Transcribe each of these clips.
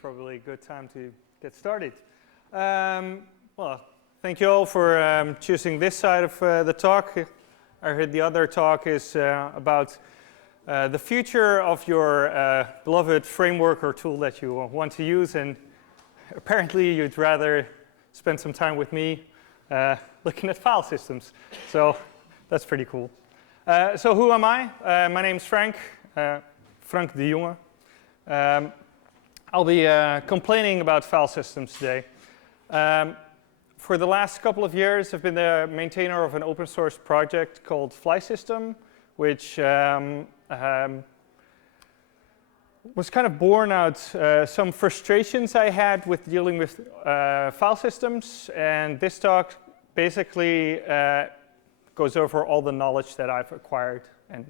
Probably a good time to get started. Well, thank you all for choosing this side of the talk. I heard the other talk is about the future of your beloved framework or tool that you want to use, and apparently you'd rather spend some time with me looking at file systems. So that's pretty cool. So who am I? My name's Frank, Frank de Jonge. I'll be complaining about file systems today. For the last couple of years, I've been the maintainer of an open source project called Flysystem, which was kind of born out some frustrations I had with dealing with file systems. And this talk basically goes over all the knowledge that I've acquired and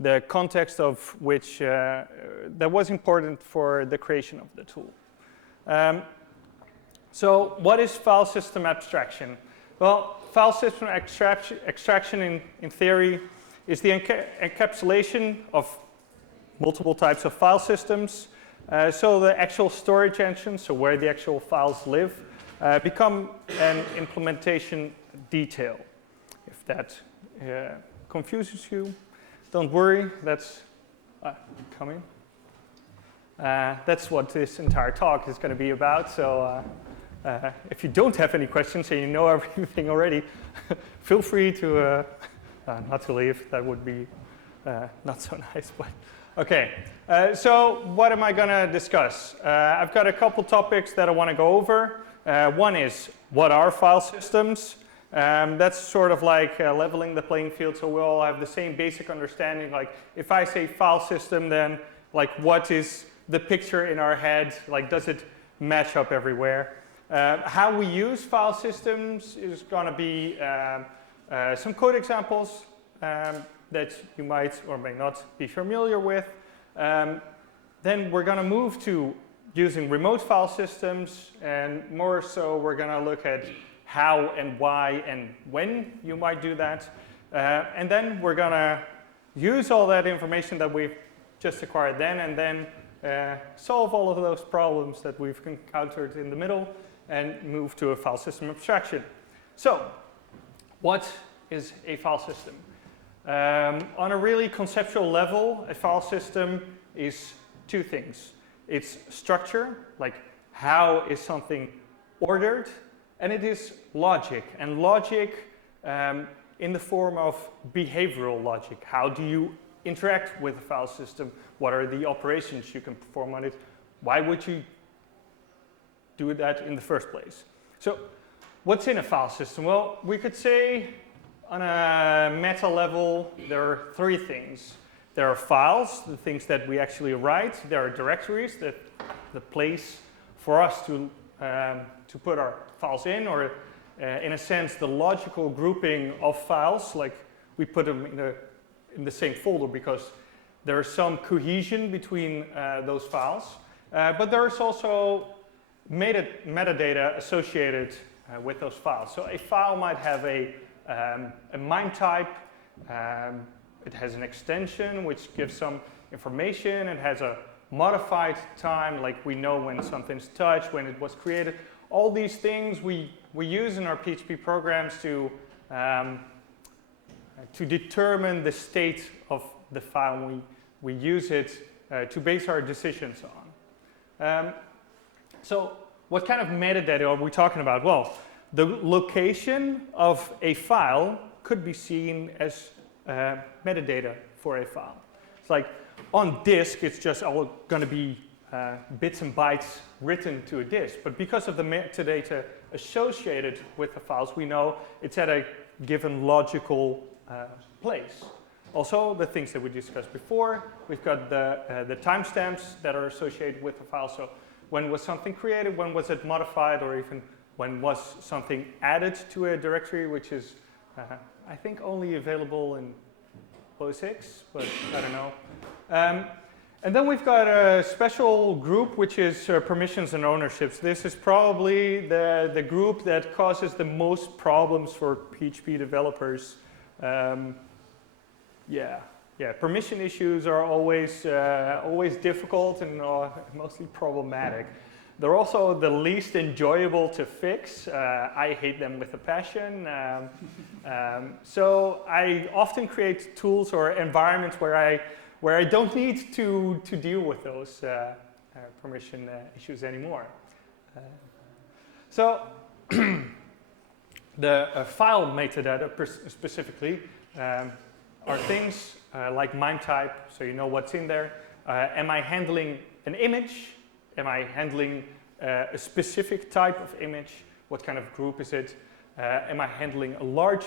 the context of which that was important for the creation of the tool. So what is file system abstraction? Well, file system abstraction in theory is the encapsulation of multiple types of file systems. So the actual storage engines, so where the actual files live, become an implementation detail. If that confuses you, don't worry, that's coming. That's what this entire talk is going to be about. So if you don't have any questions and you know everything already, feel free to not to leave. That would be not so nice. But okay. So what am I going to discuss? I've got a couple topics that I want to go over. One is, what are file systems? That's sort of like leveling the playing field, so we all have the same basic understanding. Like, if I say file system, then what is the picture in our head? Does it match up everywhere? How we use file systems is going to be some code examples that you might or may not be familiar with. Then we're going to move to using remote file systems, and more so we're going to look at how and why and when you might do that. And then we're going to use all that information that we've just acquired then, and then solve all of those problems that we've encountered in the middle and move to a file system abstraction. So what is a file system? On a really conceptual level, a file system is two things. It's structure, like how is something ordered, and it is logic, and logic in the form of behavioral logic. How do you interact with a file system? What are the operations you can perform on it? Why would you do that in the first place? So what's in a file system? Well, we could say on a meta level, there are three things. There are files, the things that we actually write. There are directories, the place for us to put our files in, or in a sense, the logical grouping of files. Like, we put them in the same folder because there is some cohesion between those files. But there's also metadata associated with those files. So a file might have a MIME type. It has an extension which gives some information. It has a modified time, like we know when something's touched, when it was created. All these things we use in our PHP programs to determine the state of the file. We use it to base our decisions on. So what kind of metadata are we talking about? Well, the location of a file could be seen as metadata for a file. It's like on disk, it's just all going to be bits and bytes written to a disk. But because of the metadata associated with the files, we know it's at a given logical place. Also, the things that we discussed before, we've got the timestamps that are associated with the file. So when was something created, when was it modified, or even when was something added to a directory, which is, I think, only available in PO6, but I don't know. And then we've got a special group, which is permissions and ownerships. This is probably the group that causes the most problems for PHP developers. Yeah, yeah, permission issues are always difficult and mostly problematic. They're also the least enjoyable to fix. I hate them with a passion. So I often create tools or environments where I don't need to deal with those permission issues anymore. So the file metadata specifically are things like MIME type, so you know what's in there. Am I handling an image? Am I handling a specific type of image? What kind of group is it? Am I handling a large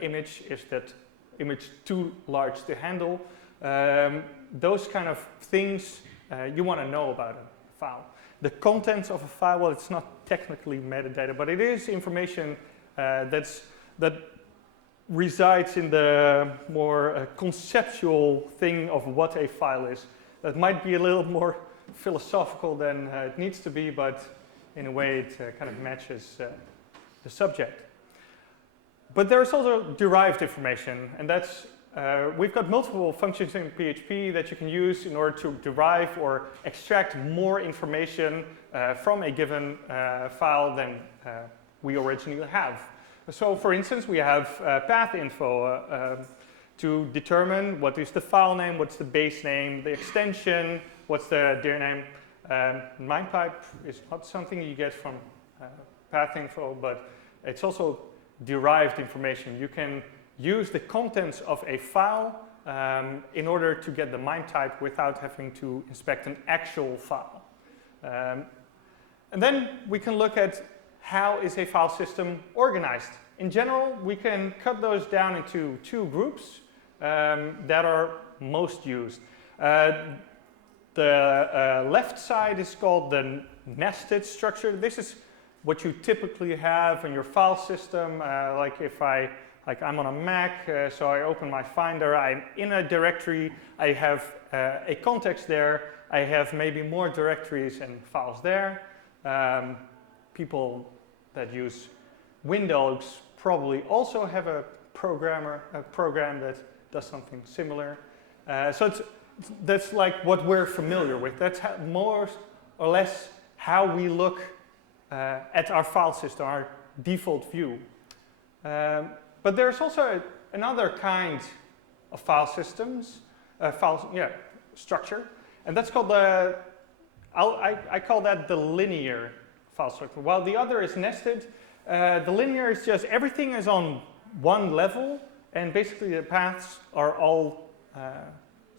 image? Is that image too large to handle? Those kind of things you want to know about a file. The contents of a file, well, it's not technically metadata, but it is information that resides in the more conceptual thing of what a file is. That might be a little more philosophical than it needs to be, but in a way it kind of matches the subject. But there's also derived information, and that's we've got multiple functions in PHP that you can use in order to derive or extract more information from a given file than we originally have. So for instance, we have path info to determine what is the file name, what's the base name, the extension, what's the dir name. MIME type is not something you get from path info, but it's also derived information. You can use the contents of a file in order to get the MIME type without having to inspect an actual file. And then we can look at how is a file system organized. In general, we can cut those down into two groups that are most used. The left side is called the nested structure. This is what you typically have in your file system. Like if I'm on a Mac, so I open my Finder, I'm in a directory, I have a context there, I have maybe more directories and files there. People that use Windows probably also have a program that does something similar. So that's like what we're familiar with. That's more or less how we look at our file system, our default view. But there's also another kind of file systems, structure, and that's called I call that the linear file structure. While the other is nested, the linear is just everything is on one level, and basically the paths are all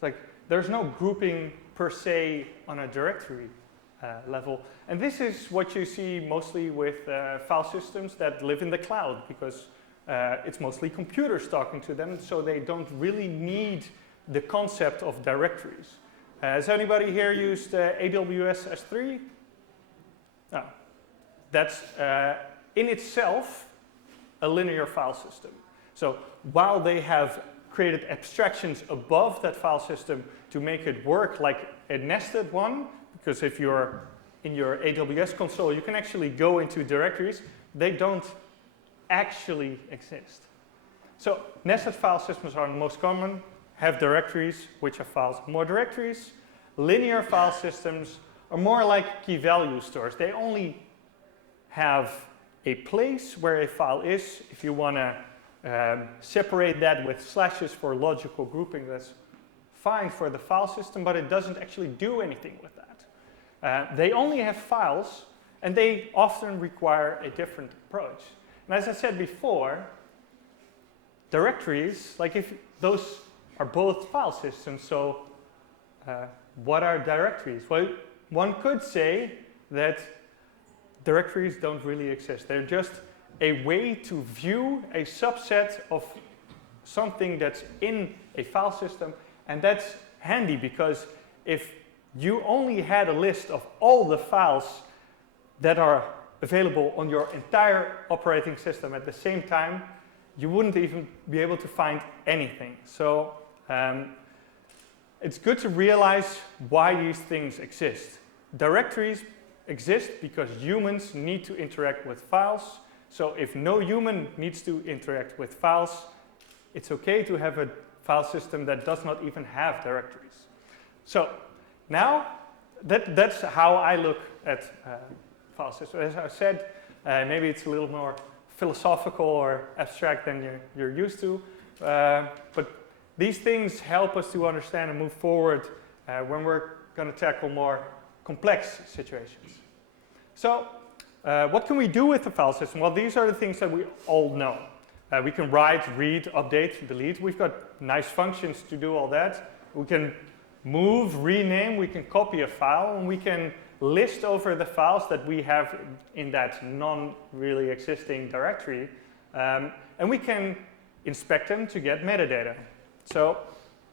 like there's no grouping per se on a directory level. And this is what you see mostly with file systems that live in the cloud, because it's mostly computers talking to them, so they don't really need the concept of directories. Has anybody here used AWS S3? No. That's in itself a linear file system. So while they have created abstractions above that file system to make it work like a nested one, because if you're in your AWS console, you can actually go into directories, they don't actually exist. So nested file systems are the most common, have directories, which have files, more directories. Linear file systems are more like key value stores. They only have a place where a file is. If you want to separate that with slashes for logical grouping, that's fine for the file system, but it doesn't actually do anything with that. They only have files, and they often require a different approach. And as I said before, directories, like if those are both file systems, so what are directories? Well, one could say that directories don't really exist. They're just a way to view a subset of something that's in a file system, and that's handy because if you only had a list of all the files that are available on your entire operating system at the same time, you wouldn't even be able to find anything. So it's good to realize why these things exist. Directories exist because humans need to interact with files. So if no human needs to interact with files, it's okay to have a file system that does not even have directories. So now that's how I look at file system. As I said, maybe it's a little more philosophical or abstract than you're used to, but these things help us to understand and move forward when we're going to tackle more complex situations. So what can we do with the file system? Well, these are the things that we all know. We can write, read, update, delete. We've got nice functions to do all that. We can move, rename, we can copy a file, and we can list over the files that we have in that non-really existing directory. And we can inspect them to get metadata. So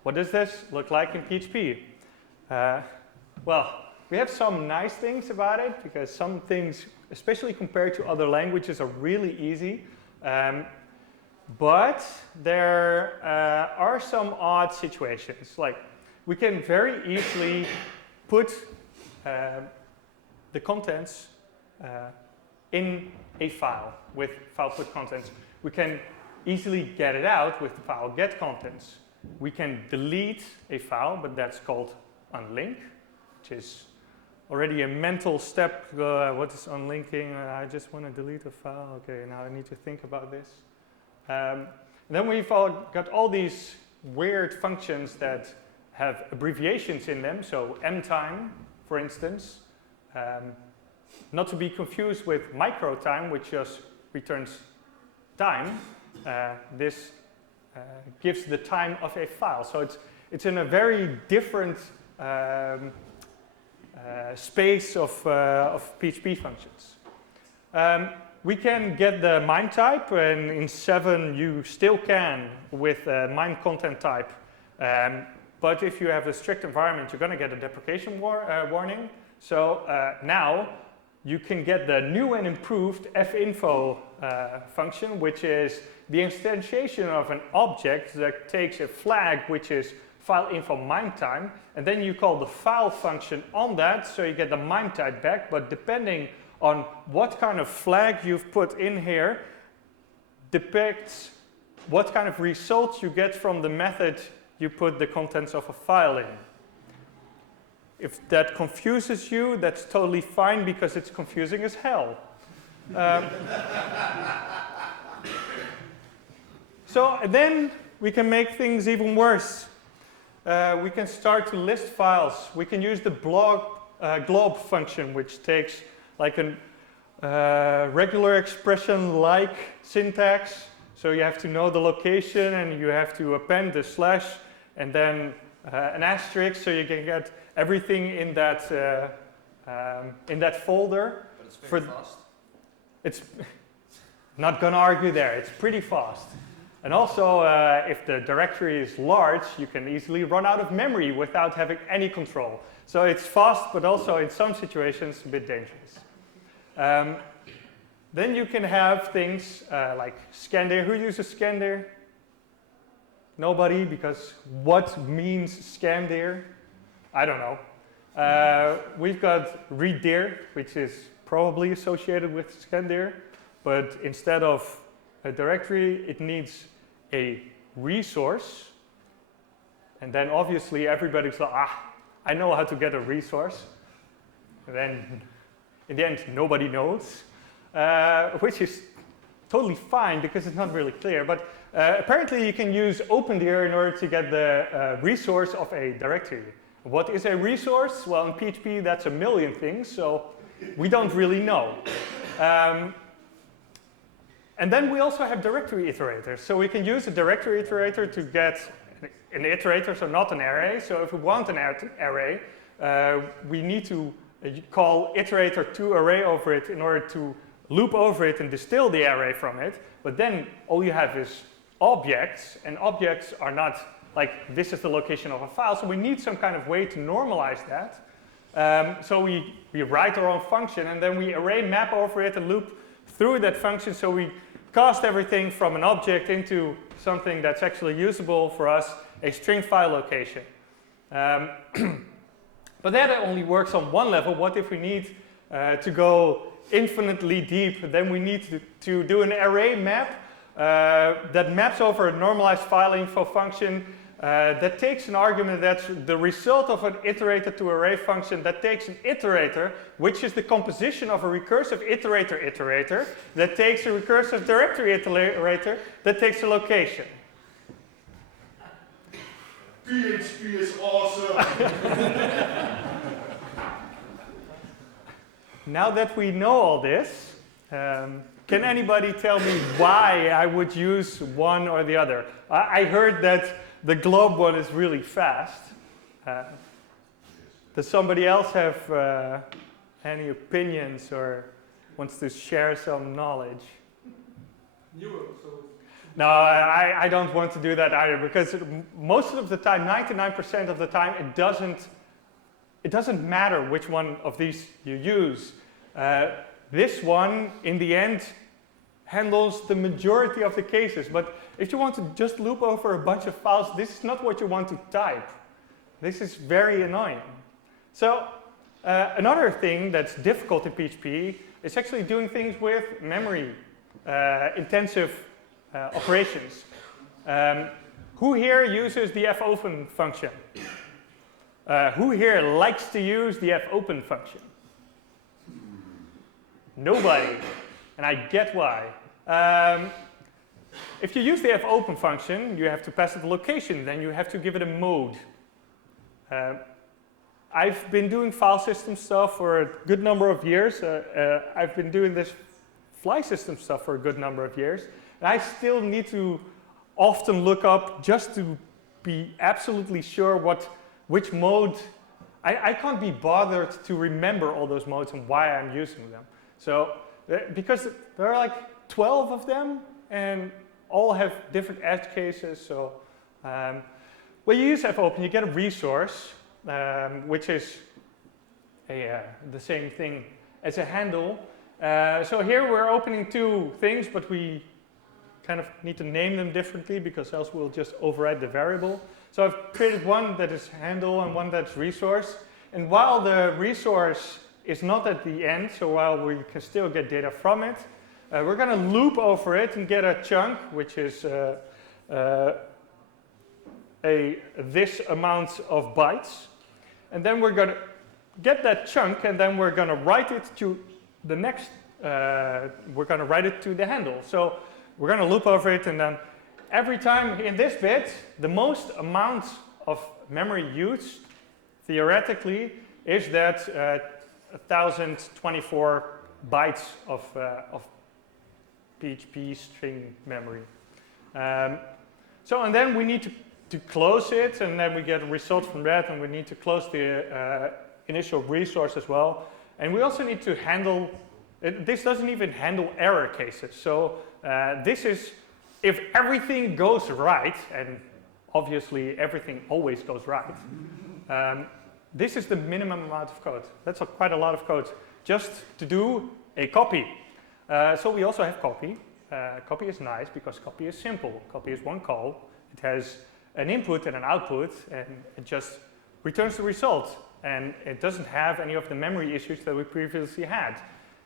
what does this look like in PHP? Well, we have some nice things about it, because some things, especially compared to other languages, are really easy. But there are some odd situations. Like, we can very easily put the contents in a file with file put contents. We can easily get it out with the file get contents. We can delete a file, but that's called unlink, which is already a mental step. What is unlinking? I just want to delete a file. Okay, now I need to think about this. And then we've got all these weird functions that have abbreviations in them. So mtime, for instance, not to be confused with microtime, which just returns time. This gives the time of a file. So it's in a very different space of PHP functions. We can get the MIME type, and in 7 you still can with MIME content type. But if you have a strict environment, you're going to get a deprecation warning. So now you can get the new and improved finfo function, which is the instantiation of an object that takes a flag, which is file info MIME time, and then you call the file function on that, so you get the MIME type back. But depending on what kind of flag you've put in here depicts what kind of results you get from the method you put the contents of a file in. If that confuses you, that's totally fine, because it's confusing as hell. So then we can make things even worse. We can start to list files. We can use the glob function, which takes like a regular expression like syntax. So you have to know the location, and you have to append the slash and then an asterisk, so you can get everything in that folder. But it's very fast. It's not gonna argue there. It's pretty fast. And also, if the directory is large, you can easily run out of memory without having any control. So it's fast, but also in some situations a bit dangerous. Then you can have things like scandir. Who uses scandir? Nobody, because what means scandir? I don't know. We've got readdir, which is probably associated with scandir, but instead of a directory, it needs a resource. And then obviously everybody's like, I know how to get a resource. And then in the end, nobody knows, which is totally fine because it's not really clear. But apparently you can use opendir in order to get the resource of a directory. What is a resource? Well, in PHP, that's a million things, so we don't really know. And then we also have directory iterators. So we can use a directory iterator to get an iterator, so not an array. So if we want an array, we need to call iterator to array over it in order to loop over it and distill the array from it. But then all you have is objects, and objects are not like this is the location of a file. So we need some kind of way to normalize that. So we write our own function, and then we array map over it and loop through that function. So we cast everything from an object into something that's actually usable for us, a string file location. But that only works on one level. What if we need to go infinitely deep? Then we need to do an array map that maps over a normalized file info function that takes an argument that's the result of an iterator to array function that takes an iterator, which is the composition of a recursive iterator that takes a recursive directory iterator that takes a location. PHP is awesome! Now that we know all this, can anybody tell me why I would use one or the other? I heard that the globe one is really fast. Does somebody else have any opinions or wants to share some knowledge? No, I don't want to do that either, because most of the time, 99% of the time, it doesn't matter which one of these you use. This one, in the end, handles the majority of the cases. But if you want to just loop over a bunch of files, this is not what you want to type. This is very annoying. So another thing that's difficult in PHP is actually doing things with memory intensive operations. Who here uses the fopen function? Who here likes to use the fopen function? Nobody, and I get why. If you use the fopen function, you have to pass it a location, then you have to give it a mode. I've been doing file system stuff for a good number of years. I've been doing this Flysystem stuff for a good number of years, and I still need to often look up just to be absolutely sure which mode. I can't be bothered to remember all those modes and why I'm using them. So, because there are like 12 of them, and all have different edge cases. So, when you use fopen, you get a resource, which is the same thing as a handle. So here we're opening two things, but we kind of need to name them differently because else we'll just override the variable. So I've created one that is handle and one that's resource. And while the resource is not at the end, so while we can still get data from it, we're going to loop over it and get a chunk, which is this amount of bytes. And then we're going to get that chunk, and then we're going to write it to the next, we're going to write it to the handle. So we're going to loop over it, and then every time in this bit, the most amount of memory used, theoretically, is that 1024 bytes of PHP string memory. And then we need to close it, and then we get a result from that, and we need to close the initial resource as well. And we also need to handle, this doesn't even handle error cases. So this is, if everything goes right, and obviously everything always goes right, this is the minimum amount of code. That's quite a lot of code just to do a copy. So we also have copy. Copy is nice because copy is simple. Copy is one call. It has an input and an output, and it just returns the result. And it doesn't have any of the memory issues that we previously had.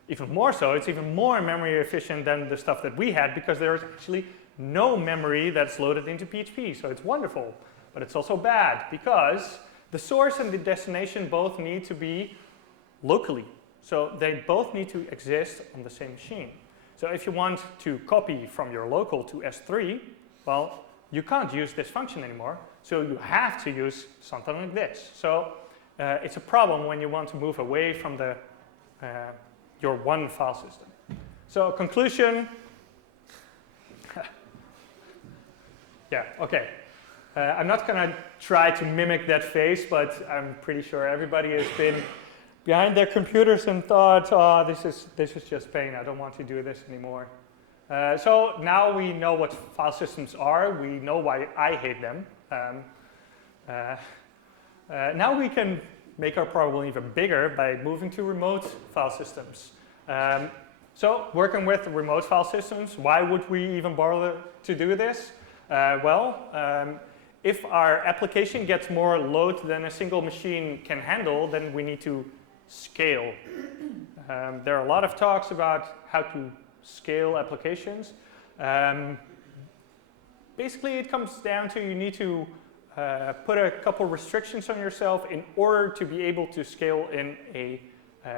Even more so, it's even more memory efficient than the stuff that we had because there is actually no memory that's loaded into PHP. So it's wonderful, but it's also bad because the source and the destination both need to be locally. So they both need to exist on the same machine. So if you want to copy from your local to S3, well, you can't use this function anymore. So you have to use something like this. So it's a problem when you want to move away from the, your one file system. So conclusion. Yeah, okay. I'm not going to try to mimic that face, but I'm pretty sure everybody has been behind their computers and thought, oh, this is just pain. I don't want to do this anymore. So now we know what file systems are. We know why I hate them. Now we can make our problem even bigger by moving to remote file systems. So working with remote file systems, why would we even bother to do this? If our application gets more load than a single machine can handle, then we need to scale. There are a lot of talks about how to scale applications. Basically, it comes down to you need to put a couple restrictions on yourself in order to be able to scale in a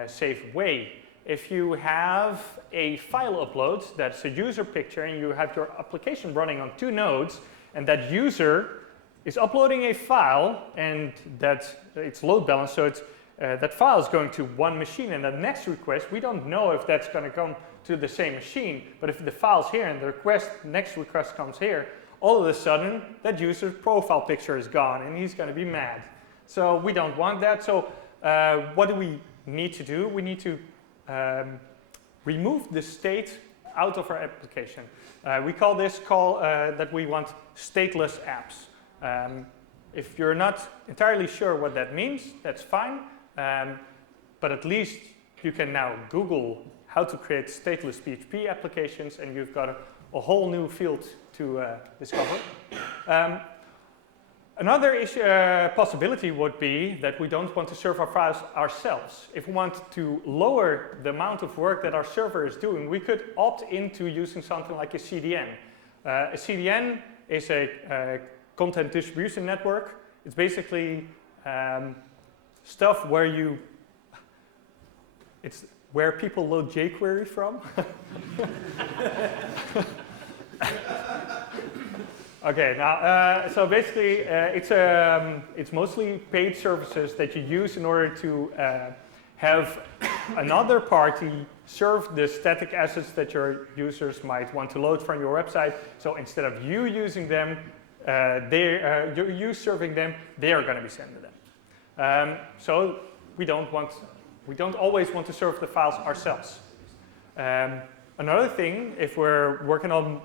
safe way. If you have a file upload that's a user picture and you have your application running on 2 nodes and that user is uploading a file and that it's load balanced, so it's, that file is going to one machine, and the next request, we don't know if that's going to come to the same machine, but if the file's here and the next request comes here, all of a sudden that user's profile picture is gone and he's going to be mad. So we don't want that. So what do we need to do? We need to remove the state out of our application. We call this that we want stateless apps. If you're not entirely sure what that means, that's fine. But at least you can now Google how to create stateless PHP applications, and you've got a whole new field to discover. Another possibility would be that we don't want to serve our files ourselves. If we want to lower the amount of work that our server is doing, we could opt into using something like a CDN. A CDN is a content distribution network. It's basically stuff where it's where people load jQuery from. Okay, now, so basically it's mostly paid services that you use in order to have another party serve the static assets that your users might want to load from your website. So instead of you using them, you serving them, they are going to be sending them. So we don't always want to serve the files ourselves. Another thing, if we're working on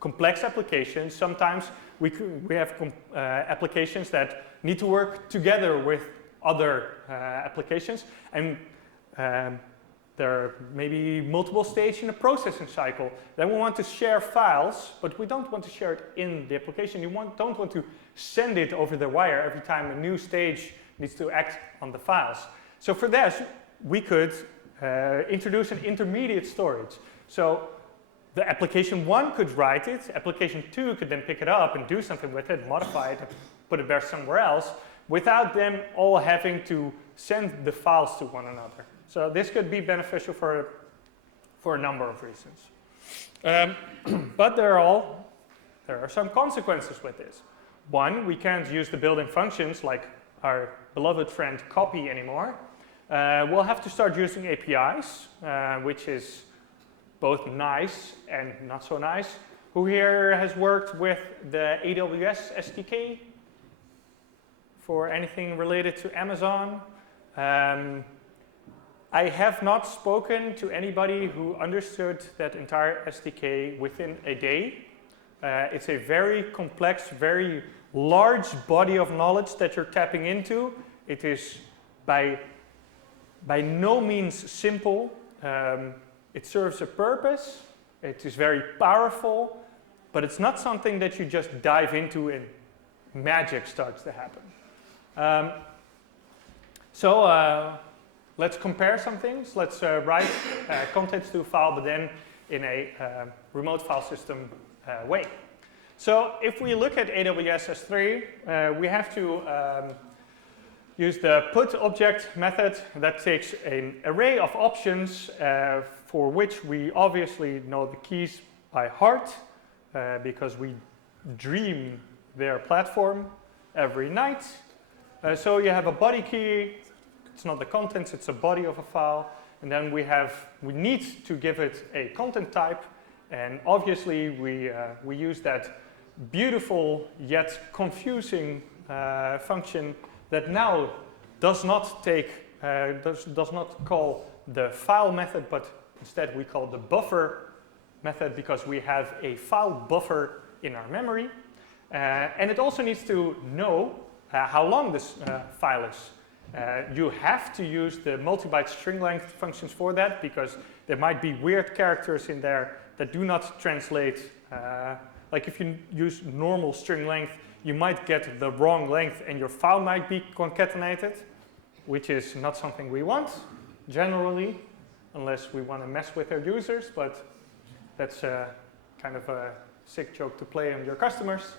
complex applications, sometimes we have applications that need to work together with other applications, and there are maybe multiple stages in a processing cycle. Then we want to share files, but we don't want to share it in the application. You don't want to send it over the wire every time a new stage needs to act on the files. So for that, we could introduce an intermediate storage. So the application 1 could write it, application 2 could then pick it up and do something with it, modify it, put it there somewhere else, without them all having to send the files to one another. So this could be beneficial for a number of reasons. But there are some consequences with this. One, we can't use the built-in functions like our beloved friend copy anymore. We'll have to start using APIs, which is both nice and not so nice. Who here has worked with the AWS SDK for anything related to Amazon? I have not spoken to anybody who understood that entire SDK within a day. It's a very complex, very large body of knowledge that you're tapping into. It is by no means simple. It serves a purpose. It is very powerful, but it's not something that you just dive into and magic starts to happen. Let's compare some things. Let's write contents to a file, but then in a remote file system way. So if we look at AWS S3, we have to use the put object method that takes an array of options for which we obviously know the keys by heart because we dream their platform every night. So you have a body key. It's not the contents, it's a body of a file. And then we need to give it a content type. And obviously we use that beautiful yet confusing function that now does not call the file method, but instead we call the buffer method because we have a file buffer in our memory. And it also needs to know how long this file is. You have to use the multi-byte string length functions for that because there might be weird characters in there that do not translate. Like if you use normal string length, you might get the wrong length and your file might be concatenated, which is not something we want generally, unless we want to mess with our users, but that's kind of a sick joke to play on your customers.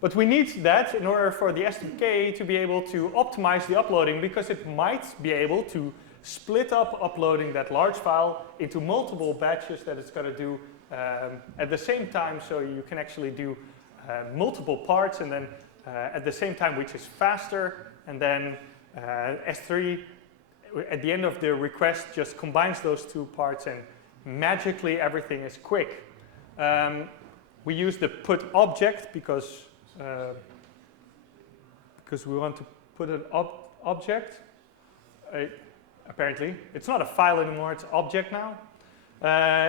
But we need that in order for the SDK to be able to optimize the uploading, because it might be able to split up uploading that large file into multiple batches that it's going to do at the same time, so you can actually do multiple parts and then at the same time, which is faster, and then S3 at the end of the request just combines those two parts and magically everything is quick. We use the put object because we want to put an object. Apparently, it's not a file anymore, it's object now.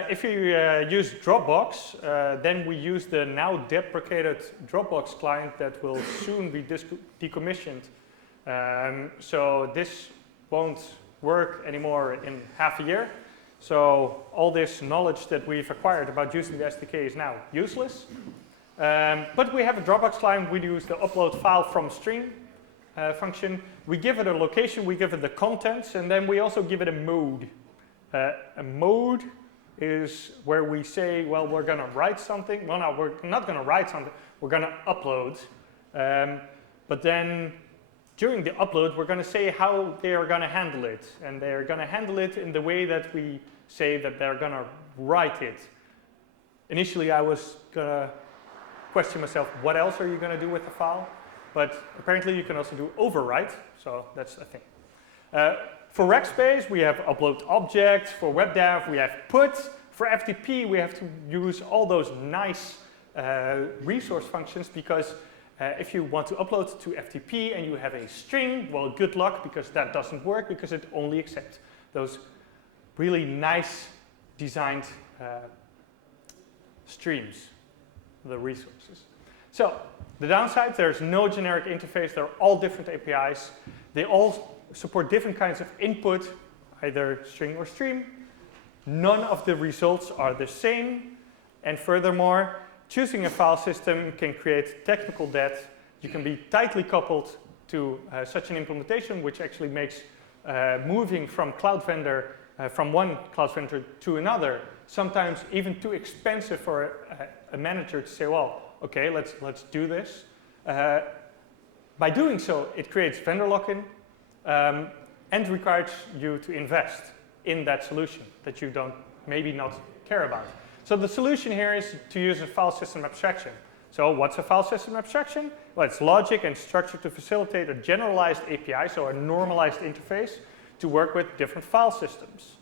If you use Dropbox, then we use the now deprecated Dropbox client that will soon be decommissioned. So this won't work anymore in half a year. So all this knowledge that we've acquired about using the SDK is now useless. But we have a Dropbox client. We use the upload file from stream function. We give it a location, we give it the contents, and then we also give it a mode. A mode is where we say, well, we're going to write something. Well, no, we're not going to write something. We're going to upload. But then during the upload, we're going to say how they are going to handle it. And they're going to handle it in the way that we say that they're going to write it. Initially, I was going to question myself, what else are you going to do with the file? But apparently, you can also do overwrite. So that's a thing. For Rackspace, we have upload objects. For WebDAV, we have put. For FTP, we have to use all those nice resource functions, because if you want to upload to FTP and you have a string, well, good luck, because that doesn't work, because it only accepts those really nice designed streams, the resources. So the downside, there's no generic interface. They're all different APIs. They all support different kinds of input, either string or stream. None of the results are the same. And furthermore, choosing a file system can create technical debt. You can be tightly coupled to such an implementation, which actually makes moving from cloud vendor, from one cloud vendor to another, sometimes even too expensive for a manager to say, well, okay, let's do this. By doing so, it creates vendor lock-in and requires you to invest in that solution that you don't maybe not care about. So the solution here is to use a file system abstraction. So what's a file system abstraction? Well, it's logic and structure to facilitate a generalized API, so a normalized interface to work with different file systems.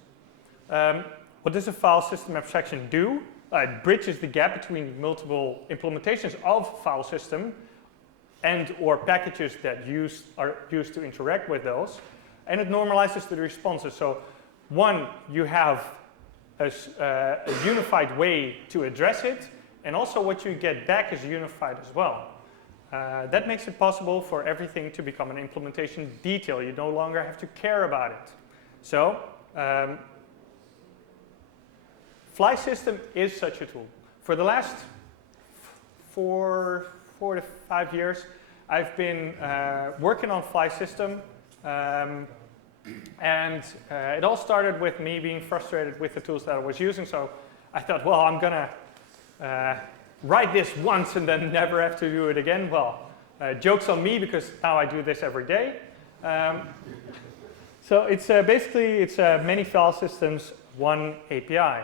What does a file system abstraction do? It bridges the gap between multiple implementations of file system and or packages that are used to interact with those, and it normalizes the responses. So one, you have a unified way to address it, and also what you get back is unified as well. That makes it possible for everything to become an implementation detail. You no longer have to care about it. So Flysystem is such a tool. For the last 4 to 5 years, I've been working on Flysystem, and it all started with me being frustrated with the tools that I was using. So I thought, well, I'm gonna write this once and then never have to do it again. Well, joke's on me, because now I do this every day. So it's basically many file systems, one API.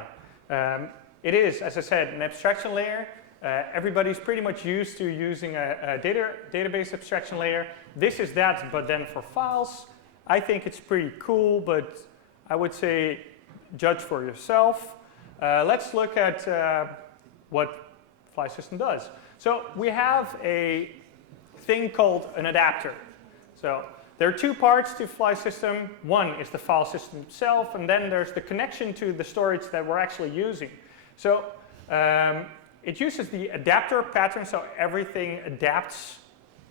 It is, as I said, an abstraction layer. Everybody's pretty much used to using a database abstraction layer. This is that, but then for files. I think it's pretty cool, but I would say judge for yourself. Let's look at what Flysystem does. So we have a thing called an adapter. So there are two parts to Flysystem. One is the file system itself, and then there's the connection to the storage that we're actually using. So it uses the adapter pattern, so everything adapts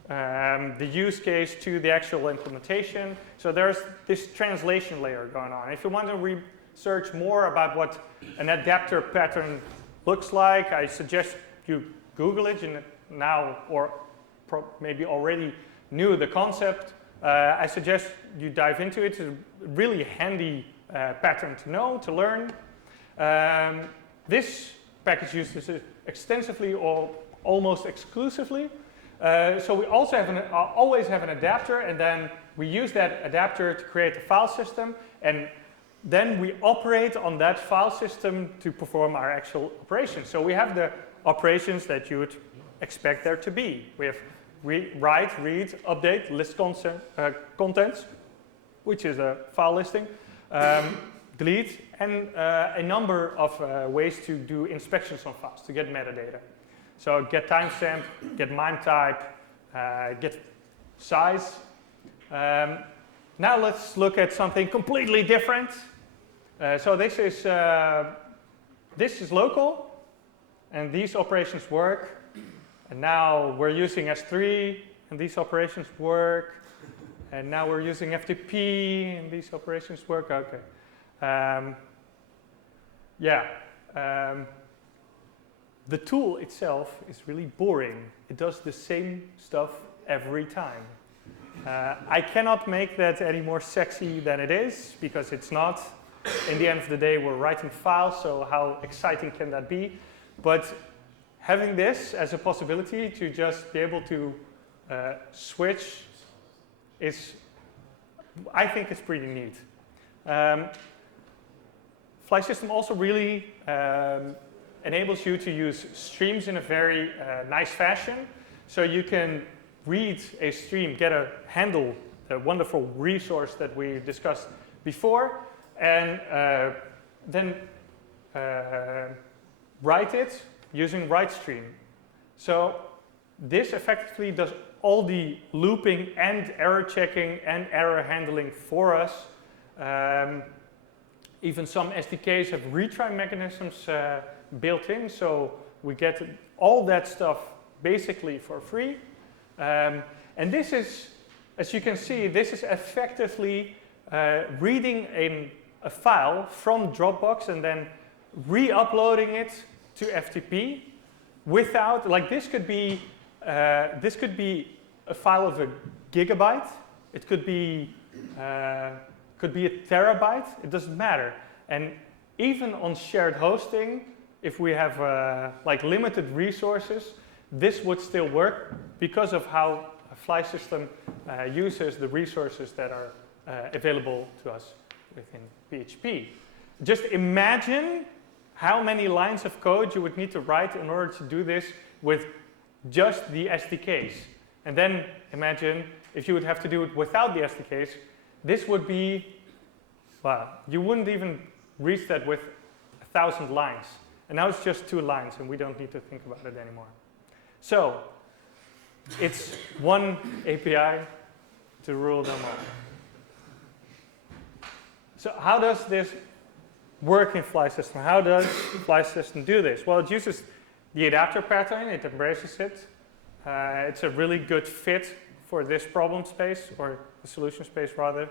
the use case to the actual implementation. So there's this translation layer going on. If you want to research more about what an adapter pattern looks like, I suggest you Google it now, or maybe already knew the concept. I suggest you dive into it. It's a really handy pattern to know, to learn. This package uses it extensively or almost exclusively. So we also have always have an adapter, and then we use that adapter to create a file system, and then we operate on that file system to perform our actual operations. So we have the operations that you would expect there to be. We have write, read, update, list contents, which is a file listing, delete, and a number of ways to do inspections on files, to get metadata. So get timestamp, get MIME type, get size. Now let's look at something completely different. So this is local, and these operations work. And now we're using S3, and these operations work. And now we're using FTP, and these operations work. Okay. The tool itself is really boring. It does the same stuff every time. I cannot make that any more sexy than it is, because it's not. In the end of the day, we're writing files, so how exciting can that be? But having this as a possibility to just be able to switch is, I think it's pretty neat. Flysystem also really enables you to use streams in a very nice fashion. So you can read a stream, get a handle, the wonderful resource that we discussed before, and then write it using WriteStream. So this effectively does all the looping and error checking and error handling for us. Even some SDKs have retry mechanisms built in, so we get all that stuff basically for free. And this is, as you can see, this is effectively reading a file from Dropbox and then re-uploading it to FTP without, like this could be a file of a gigabyte. It could be a terabyte. It doesn't matter. And even on shared hosting, if we have like limited resources, this would still work because of how Flysystem uses the resources that are available to us within PHP. Just imagine how many lines of code you would need to write in order to do this with just the SDKs. And then imagine if you would have to do it without the SDKs, this would be, well, you wouldn't even reach that with 1,000 lines. And now it's just 2 lines, and we don't need to think about it anymore. So it's one API to rule them all. So how does this work in Flysystem? How does Flysystem do this? Well, it uses the adapter pattern. It embraces it. It's a really good fit for this problem space, or the solution space rather.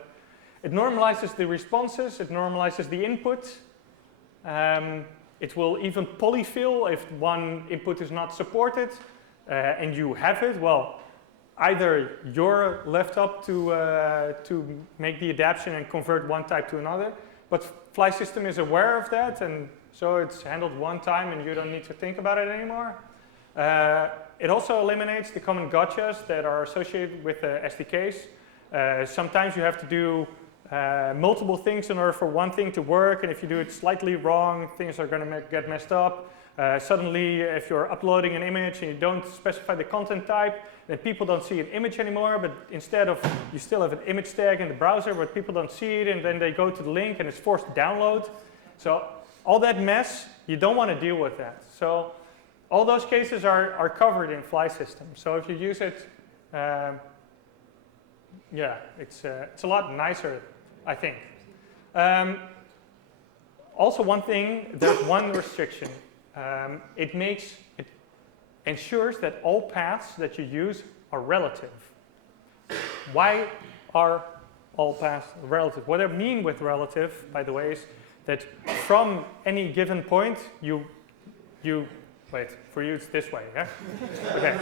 It normalizes the responses. It normalizes the input. It will even polyfill if one input is not supported and you have it. Well, either you're left up to make the adaptation and convert one type to another, but Flysystem is aware of that, and so it's handled one time and you don't need to think about it anymore. It also eliminates the common gotchas that are associated with the SDKs. Sometimes you have to do multiple things in order for one thing to work, and if you do it slightly wrong, things are going to get messed up. Suddenly, if you're uploading an image and you don't specify the content type, then people don't see an image anymore, but instead of, you still have an image tag in the browser, but people don't see it, and then they go to the link and it's forced to download. So all that mess, you don't want to deal with that. So all those cases are covered in Flysystem. So if you use it, yeah, it's a lot nicer, I think. Also one thing, there's one restriction. It ensures that all paths that you use are relative. Why are all paths relative? What I mean with relative, by the way, is that from any given point, you wait, for you it's this way, yeah? Okay.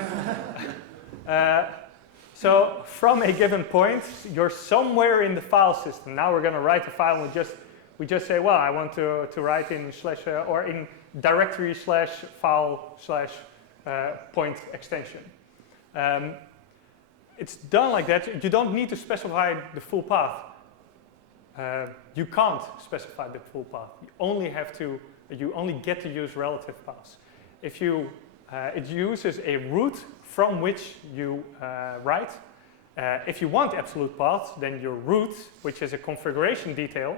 So from a given point, you're somewhere in the file system. Now we're going to write a file, and we just say, well, I want to write in / or in directory /file / point extension. It's done like that. You don't need to specify the full path. You can't specify the full path. You only get to use relative paths. If you, it uses a root from which you write. If you want absolute paths, then your root, which is a configuration detail,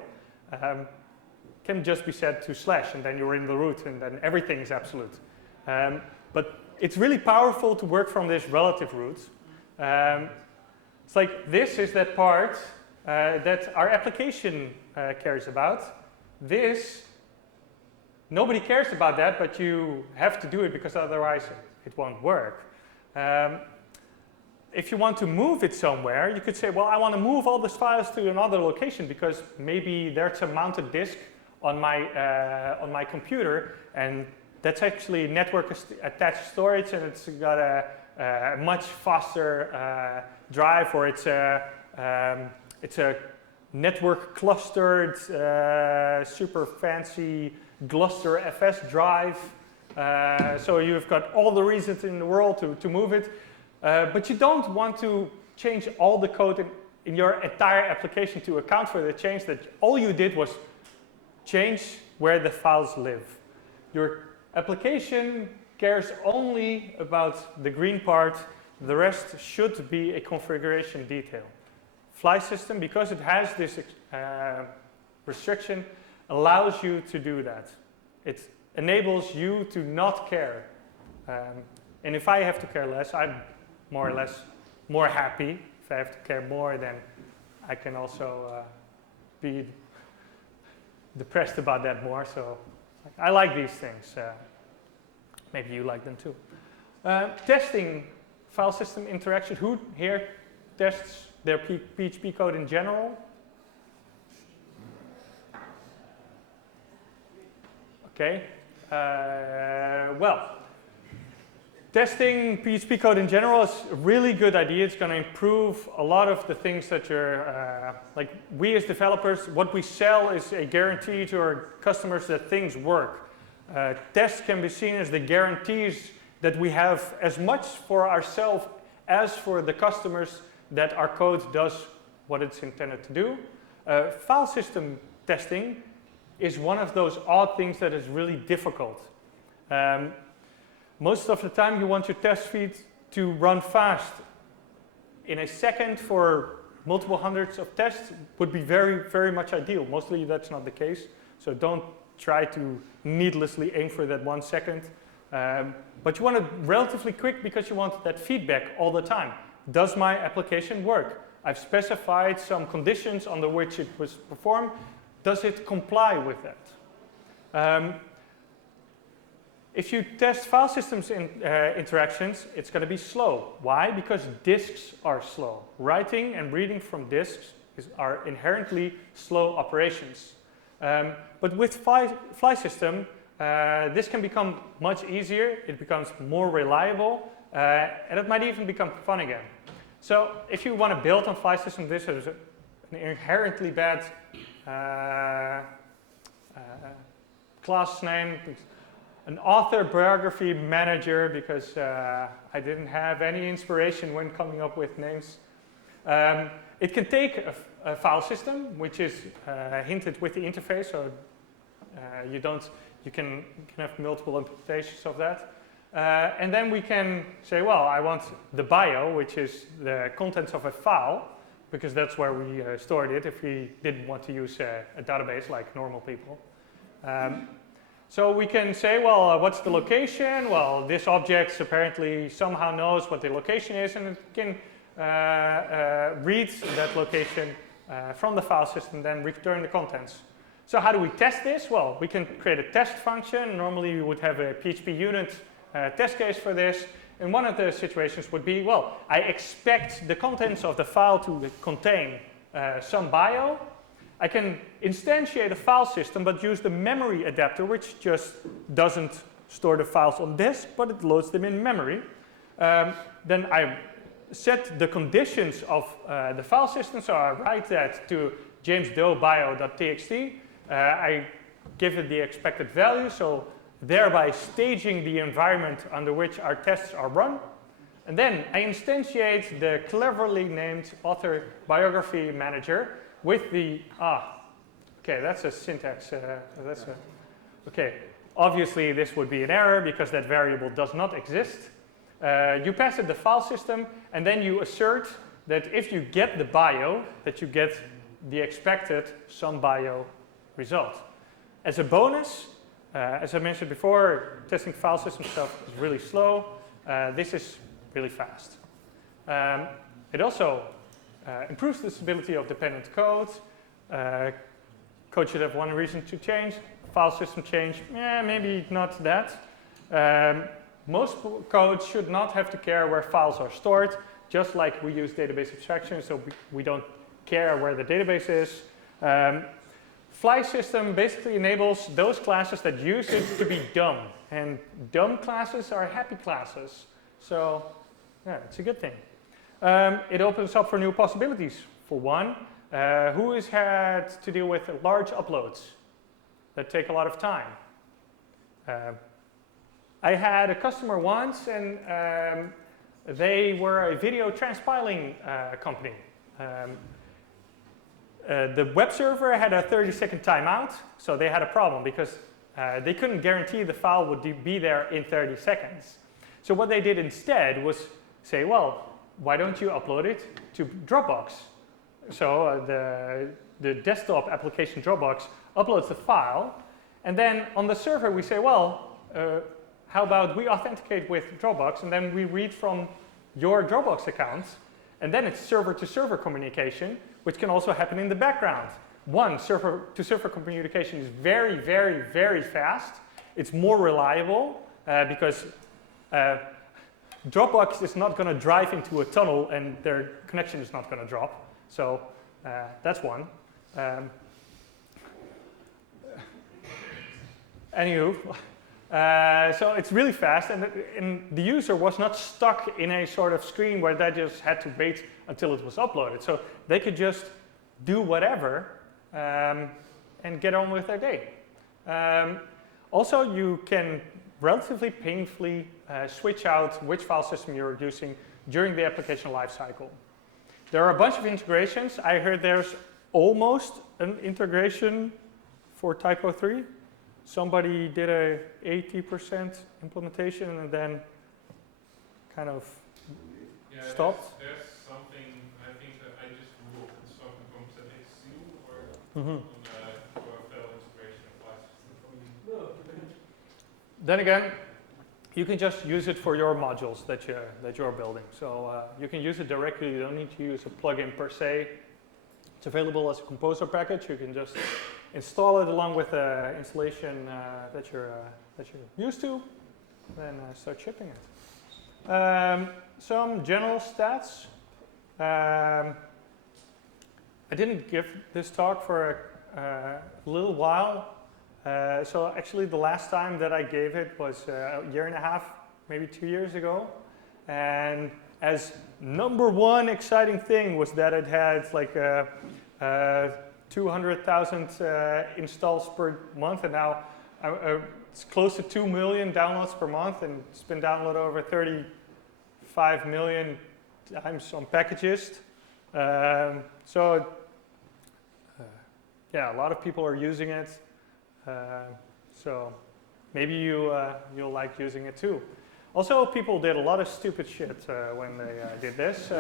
can just be set to / and then you're in the root and then everything is absolute. But it's really powerful to work from this relative root. It's like this is that part that our application cares about. This, nobody cares about that, but you have to do it because otherwise it won't work. If you want to move it somewhere, you could say, well, I want to move all these files to another location because maybe there's a mounted disk on my computer, and that's actually network attached storage, and it's got a much faster drive, or it's a network clustered, super fancy Gluster FS drive. So you've got all the reasons in the world to move it, but you don't want to change all the code in your entire application to account for the change that all you did was change where the files live. Your application cares only about the green part. The rest should be a configuration detail. Flysystem, because it has this restriction, allows you to do that. It enables you to not care. And if I have to care less, I'm more or less more happy. If I have to care more, then I can also be depressed about that more. So I like these things. Maybe you like them too. Testing file system interaction. Who here tests their PHP code in general? Okay. Well, testing PHP code in general is a really good idea. It's going to improve a lot of the things that you're, like we as developers, what we sell is a guarantee to our customers that things work. Tests can be seen as the guarantees that we have as much for ourselves as for the customers that our code does what it's intended to do. File system testing is one of those odd things that is really difficult. Most of the time you want your test feed to run fast. In a second for multiple hundreds of tests would be very, very much ideal. Mostly that's not the case, so don't try to needlessly aim for that 1 second. But you want it relatively quick because you want that feedback all the time. Does my application work? I've specified some conditions under which it was performed. Does it comply with that? If you test file systems interactions, it's going to be slow. Why? Because disks are slow. Writing and reading from disks are inherently slow operations. But with Flysystem, this can become much easier. It becomes more reliable, and it might even become fun again. So if you want to build on Flysystem, this is an inherently bad class name. An author biography manager, because I didn't have any inspiration when coming up with names. It can take a file system, which is hinted with the interface, so you can have multiple implementations of that. And then we can say, well, I want the bio, which is the contents of a file, because that's where we stored it if we didn't want to use a database like normal people. So we can say, well, what's the location? Well, this object apparently somehow knows what the location is, and it can read that location from the file system, then return the contents. So how do we test this? Well, we can create a test function. Normally we would have a PHP unit test case for this. And one of the situations would be, well, I expect the contents of the file to contain some bio. I can instantiate a file system, but use the memory adapter, which just doesn't store the files on disk, but it loads them in memory. Then I set the conditions of the file system, so I write that to jamesdoe.bio.txt. I give it the expected value, so thereby staging the environment under which our tests are run. And then I instantiate the cleverly named author biography manager with the, okay, that's a syntax, okay. Obviously this would be an error because that variable does not exist. You pass it the file system, and then you assert that if you get the bio, that you get the expected some bio result. As a bonus, as I mentioned before, testing file system stuff is really slow. This is really fast. It also improves the stability of dependent code. Code should have one reason to change. File system change, maybe not that. Most code should not have to care where files are stored, just like we use database abstraction, so we don't care where the database is. Flysystem basically enables those classes that use it to be dumb, and dumb classes are happy classes. So yeah, it's a good thing. It opens up for new possibilities. For one, who has had to deal with large uploads that take a lot of time? I had a customer once, and they were a video transpiling company. The web server had a 30-second timeout, so they had a problem because they couldn't guarantee the file would be there in 30 seconds. So what they did instead was say, well, why don't you upload it to Dropbox? So the desktop application Dropbox uploads the file, and then on the server we say, well, how about we authenticate with Dropbox, and then we read from your Dropbox account, and then it's server-to-server communication, which can also happen in the background. One, server-to-server communication is very, very, very fast. It's more reliable because Dropbox is not going to drive into a tunnel and their connection is not going to drop. So that's one. Anywho, so it's really fast, and the user was not stuck in a sort of screen where they just had to wait until it was uploaded. So they could just do whatever and get on with their day. Also, you can relatively painfully switch out which file system you're using during the application lifecycle. There are a bunch of integrations. I heard there's almost an integration for typo 3. Somebody did a 80% implementation and then kind of stopped. There's something, I think that I just googled something from ZXU or on failed integration of Flysystem. Then again, you can just use it for your modules that you're building. So you can use it directly. You don't need to use a plugin per se. It's available as a composer package. You can just install it along with the installation that you're used to, then start shipping it. Some general stats. I didn't give this talk for a little while. So actually the last time that I gave it was a year and a half, maybe 2 years ago. And as number one exciting thing was that it had like 200,000 installs per month, and now it's close to 2 million downloads per month, and it's been downloaded over 35 million times on packages. So yeah, a lot of people are using it. So maybe you'll like using it too. Also, people did a lot of stupid shit when they did this.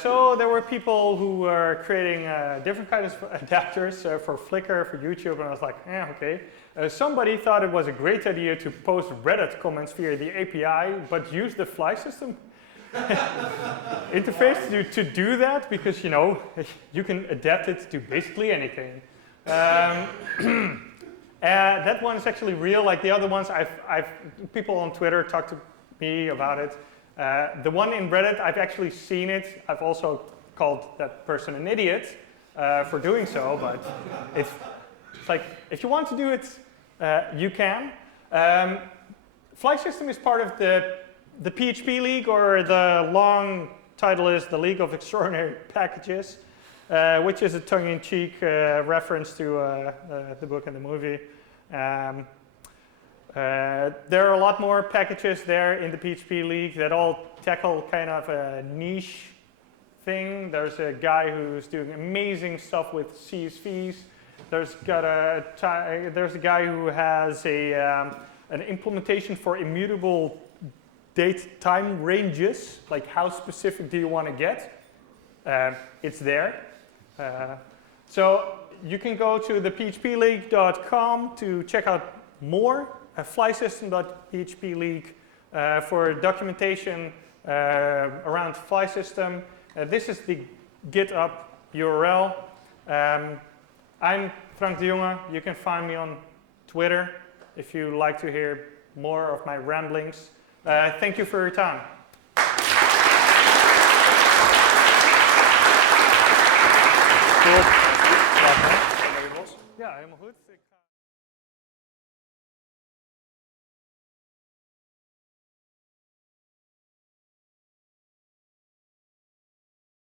So there were people who were creating different kinds of adapters for Flickr, for YouTube, and I was like, okay. Somebody thought it was a great idea to post Reddit comments via the API, but use the Flysystem interface to do that, because you can adapt it to basically anything. That one is actually real. Like the other ones, people on Twitter talk to me about it. The one in Reddit, I've actually seen it. I've also called that person an idiot for doing so, but it's like, if you want to do it, you can. Flysystem is part of the PHP League, or the long title is the League of Extraordinary Packages, which is a tongue-in-cheek reference to the book and the movie. There are a lot more packages there in the PHP League that all tackle kind of a niche thing. There's a guy who's doing amazing stuff with CSVs. There's a guy who has an implementation for immutable date time ranges, like how specific do you want to get? It's there. So you can go to the phpleague.com to check out more. Flysystem.phpleague for documentation around Flysystem. This is the GitHub URL. I'm Frank de Jonge. You can find me on Twitter if you like to hear more of my ramblings. Thank you for your time. Cool. Ja, helemaal goed.